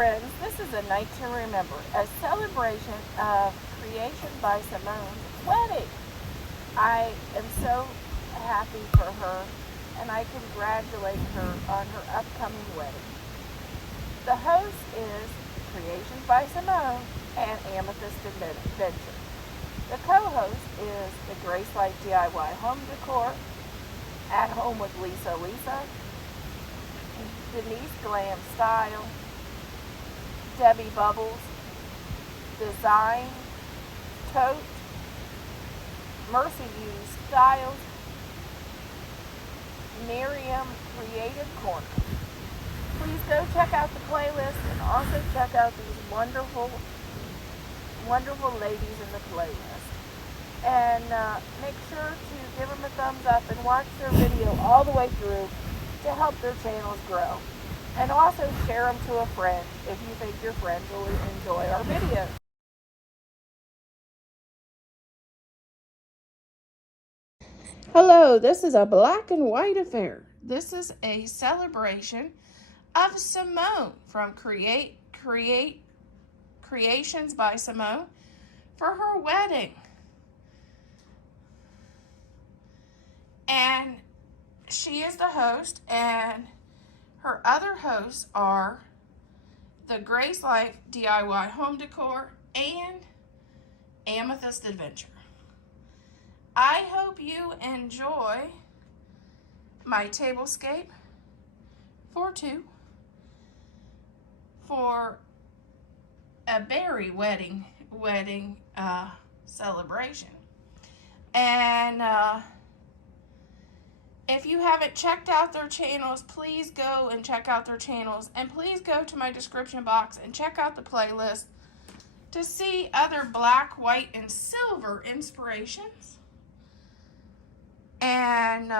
friends, this is a night to remember, a celebration of Creation by Simone's wedding. I am so happy for her, and I congratulate her on her upcoming wedding. The host is Creations by Simone and Amethyst Adventure. The co-host is the Grace Life DIY Home Decor, At Home with Lisa, Denise Glam Style, Debbie Bubbles, Design, Tote, Mercy Hughes Styles, Miriam Creative Corner. Please go check out the playlist and also check out these wonderful ladies in the playlist. And make sure to give them a thumbs up and watch their video all the way through to help their channels grow. And also share them to a friend if you think your friends will enjoy our videos. Hello, this is a black and white affair. This is a celebration of Simone from Creations by Simone for her wedding. And she is the host, and her other hosts are the Grace Life DIY Home Decor and Amethyst Adventure. I hope you enjoy my tablescape for two for a berry wedding celebration. And if you haven't checked out their channels, please go and check out their channels. And please go to my description box and check out the playlist to see other black, white, and silver inspirations. And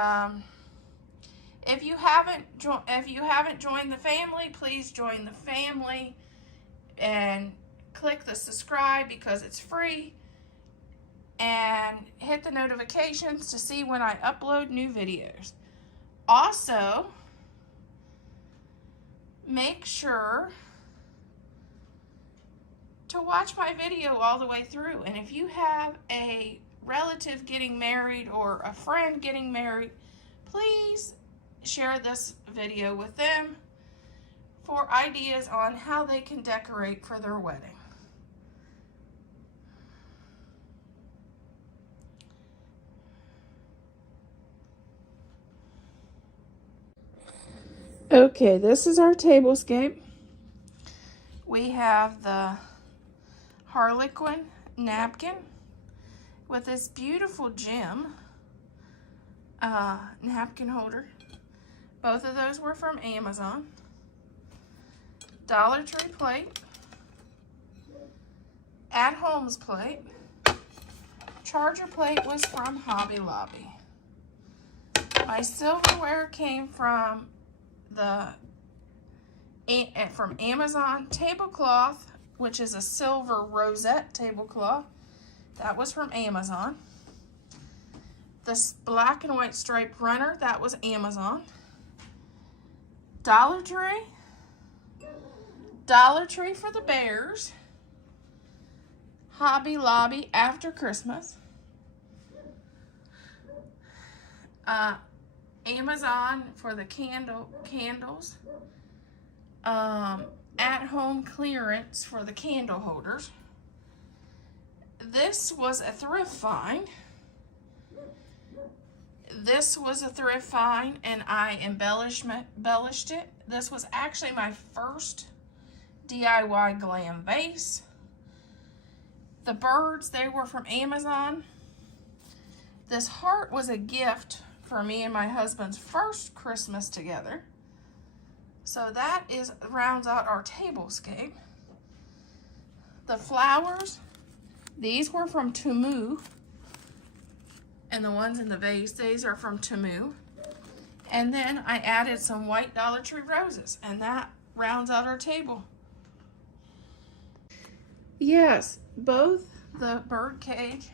if you haven't joined the family, please join the family and click the subscribe because it's free. And hit the notifications to see when I upload new videos. Also, make sure to watch my video all the way through. And if you have a relative getting married or a friend getting married, please share this video with them for ideas on how they can decorate for their wedding. Okay, this is our tablescape. We have the Harlequin napkin with this beautiful gem napkin holder. Both of those were from Amazon. Dollar Tree plate. At Home's plate. Charger plate was from Hobby Lobby. My silverware came from Amazon. Tablecloth, which is a silver rosette tablecloth, that was from Amazon. This black and white striped runner, that was Amazon. Dollar Tree for the bears. Hobby Lobby after Christmas. Amazon for the candles. At Home clearance for the candle holders. This was a thrift find. And I embellished it. This was actually my first DIY glam vase. The birds, they were from Amazon. This heart was a gift for me and my husband's first Christmas together. So that rounds out our tablescape. The flowers, these were from Temu. And the ones in the vase, these are from Temu. And then I added some white Dollar Tree roses, and that rounds out our table. Yes, both the bird cage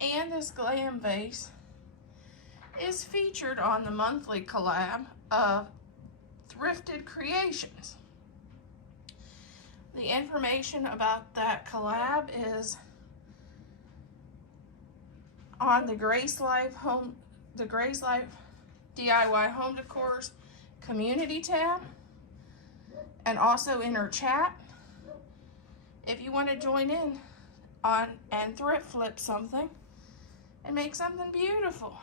and this glam vase is featured on the monthly collab of Thrifted Creations. The information about that collab is on the Grace Life DIY Home Decor's community tab, and also in her chat if you want to join in on and thrift flip something and make something beautiful.